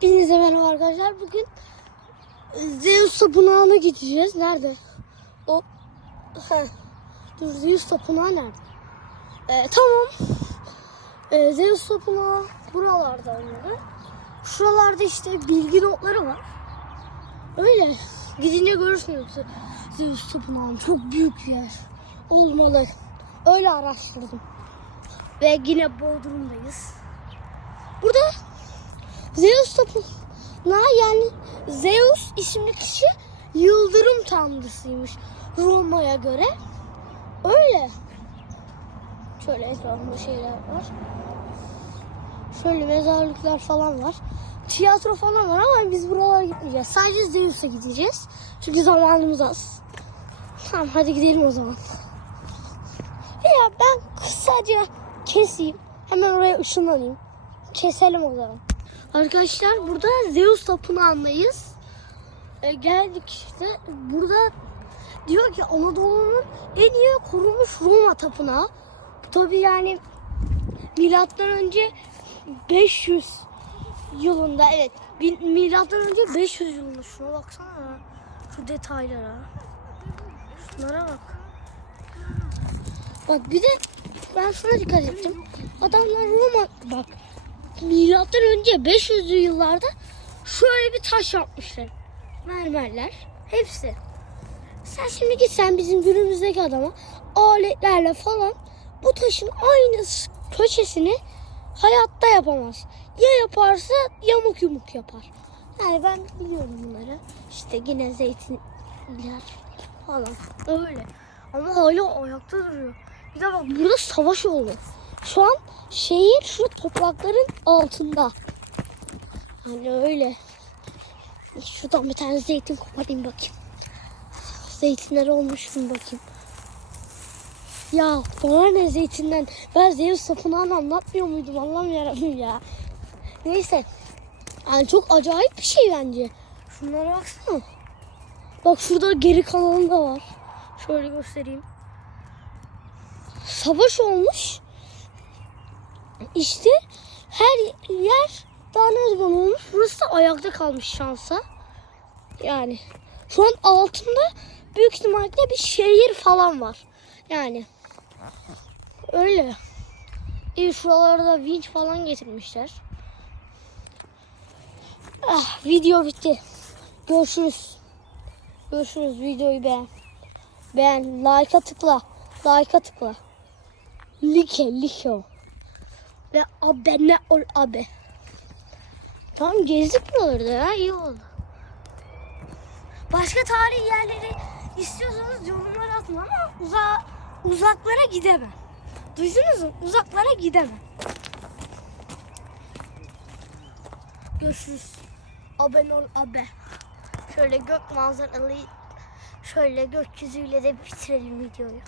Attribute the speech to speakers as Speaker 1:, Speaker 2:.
Speaker 1: Hepinize merhaba arkadaşlar. Bugün Zeus tapınağına gideceğiz. Nerede? O. Dur Zeus tapınağı nerede? Ee, tamam. Ee, Zeus tapınağı buralarda olmalı. Şuralarda işte bilgi notları var. Öyle. Gidince görürsünüz. Zeus tapınağı çok büyük bir yer. Olmalı. Öyle araştırdım. Ve yine Bodrum'dayız. Burada Zeus tapınağı yani Zeus isimli kişi yıldırım tanrısıymış Roma'ya göre. Öyle. Şöyle etrafında şeyler var. Şöyle mezarlıklar falan var. Tiyatro falan var ama biz buralara gitmeyeceğiz. Sadece Zeus'a gideceğiz. Çünkü zamanımız az. Tamam hadi gidelim o zaman. Ya ben kısaca keseyim. Hemen oraya ışınlanayım. Keselim o zaman. Arkadaşlar burada Zeus tapınağındayız. E, geldik işte. Burada diyor ki Anadolu'nun en iyi korunmuş Roma tapınağı. Tabi yani milattan önce 500 yılında evet milattan önce 500 yılında şuna baksana. Şu detaylara. Şunlara bak. Bak bir de ben şuna dikkat ettim. Adamlar Roma bak milattan önce 500'lü yıllarda şöyle bir taş yapmışlar. Mermerler. Hepsi. Sen şimdi git sen bizim günümüzdeki adama aletlerle falan bu taşın aynı köşesini hayatta yapamaz. Ya yaparsa yamuk yumuk yapar. Yani ben biliyorum bunları. İşte yine zeytinler falan. Öyle. Ama hala ayakta duruyor. Bir de bak burada savaş oldu. Şu an şehir şu toprakların altında. Hani öyle. Şuradan bir tane zeytin koparayım bakayım. Zeytinler olmuş mu bakayım. Ya bana ne zeytinden? Ben Zeus tapınağını anlatmıyor muydum? Yarabbim ya. Neyse. Yani çok acayip bir şey bence. Şunlara baksana. Bak şurada geri kalanı da var. Şöyle göstereyim. Savaş olmuş. İşte her yer darmadağın olmuş. Burası da ayakta kalmış şansa. Yani şu an altında büyük ihtimalle bir şehir falan var. Yani öyle. İyi şuralarda vinç falan getirmişler. Ah video bitti. Görüşürüz. Görüşürüz. Videoyu beğen. Beğen. Like'a tıkla. Like'a tıkla. Like, like o. Ve abone ol abi. Tamam gezdik buraları da ya iyi oldu. Başka tarihi yerleri istiyorsanız yorumlara atın ama uza uzaklara gidemem. Duydunuz mu? Uzaklara gidemem. Görüşürüz. Abone ol abi. Şöyle gök manzaralı şöyle gökyüzüyle de bitirelim videoyu.